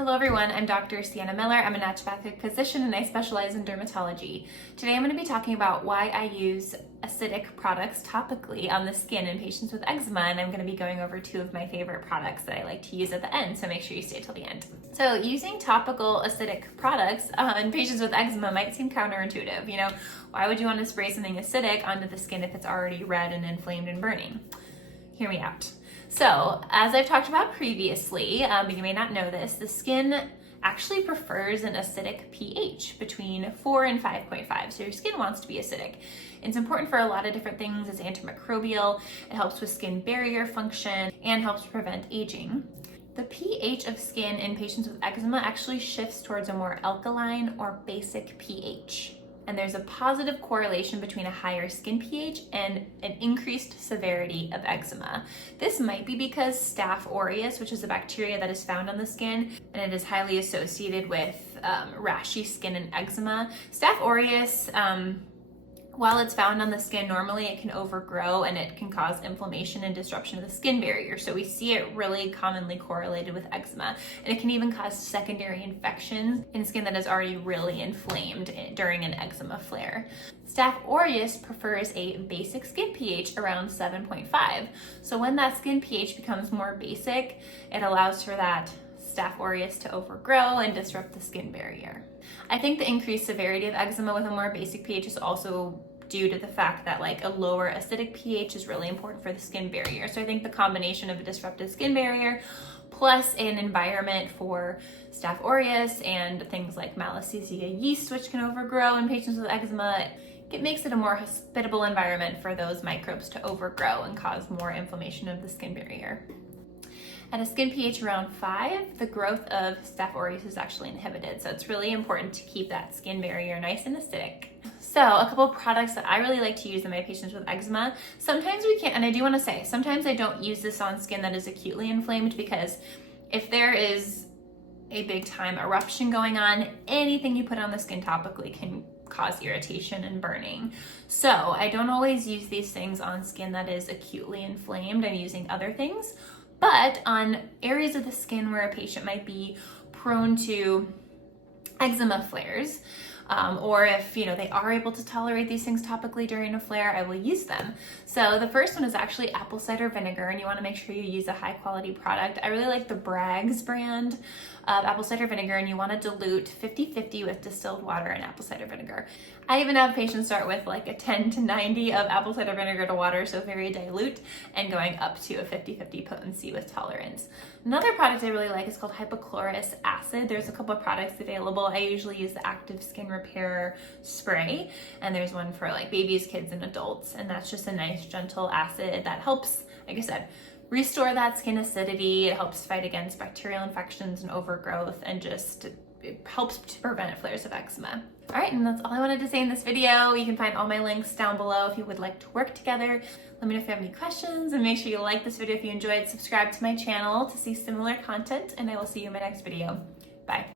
Hello everyone, I'm Dr. Sienna Miller. I'm a naturopathic physician and I specialize in dermatology. Today I'm going to be talking about why I use acidic products topically on the skin in patients with eczema, and I'm going to be going over two of my favorite products that I like to use at the end, so make sure you stay till the end. So using topical acidic products in patients with eczema might seem counterintuitive. Why would you want to spray something acidic onto the skin if it's already red and inflamed and burning? Hear me out. So, as I've talked about previously, but you may not know this, the skin actually prefers an acidic pH between 4 and 5.5. So your skin wants to be acidic. It's important for a lot of different things. It's antimicrobial, it helps with skin barrier function, and helps prevent aging. The pH of skin in patients with eczema actually shifts towards a more alkaline or basic pH. And there's a positive correlation between a higher skin pH and an increased severity of eczema. This might be because Staph aureus, which is a bacteria that is found on the skin, and it is highly associated with rashy skin and eczema. Staph aureus, while it's found on the skin, normally it can overgrow and it can cause inflammation and disruption of the skin barrier. So we see it really commonly correlated with eczema. And it can even cause secondary infections in skin that is already really inflamed during an eczema flare. Staph aureus prefers a basic skin pH around 7.5. So when that skin pH becomes more basic, it allows for that Staph aureus to overgrow and disrupt the skin barrier. I think the increased severity of eczema with a more basic pH is also due to the fact that a lower acidic pH is really important for the skin barrier. So I think the combination of a disrupted skin barrier plus an environment for Staph aureus and things like Malassezia yeast, which can overgrow in patients with eczema, it makes it a more hospitable environment for those microbes to overgrow and cause more inflammation of the skin barrier. At a skin pH around 5, the growth of Staph aureus is actually inhibited. So it's really important to keep that skin barrier nice and acidic. So a couple of products that I really like to use in my patients with eczema. Sometimes we can't, and I do want to say, sometimes I don't use this on skin that is acutely inflamed because if there is a big time eruption going on, anything you put on the skin topically can cause irritation and burning. So I don't always use these things on skin that is acutely inflamed. I'm using other things. But on areas of the skin where a patient might be prone to eczema flares, or if they are able to tolerate these things topically during a flare, I will use them. So the first one is actually apple cider vinegar, and you want to make sure you use a high quality product. I really like the Bragg's brand of apple cider vinegar, and you want to dilute 50-50 with distilled water and apple cider vinegar. I even have patients start with a 10 to 90 of apple cider vinegar to water, so very dilute, and going up to a 50-50 potency with tolerance. Another product I really like is called hypochlorous acid. There's a couple of products available. I usually use the active skin repair spray, and there's one for babies, kids, and adults, and that's just a nice gentle acid that helps, like I said, restore that skin acidity. It helps fight against bacterial infections and overgrowth, and it helps to prevent flares of eczema. All right, and that's all I wanted to say in this video. You can find all my links down below if you would like to work together. Let me know if you have any questions, and make sure you like this video if you enjoyed. Subscribe to my channel to see similar content, and I will see you in my next video. Bye.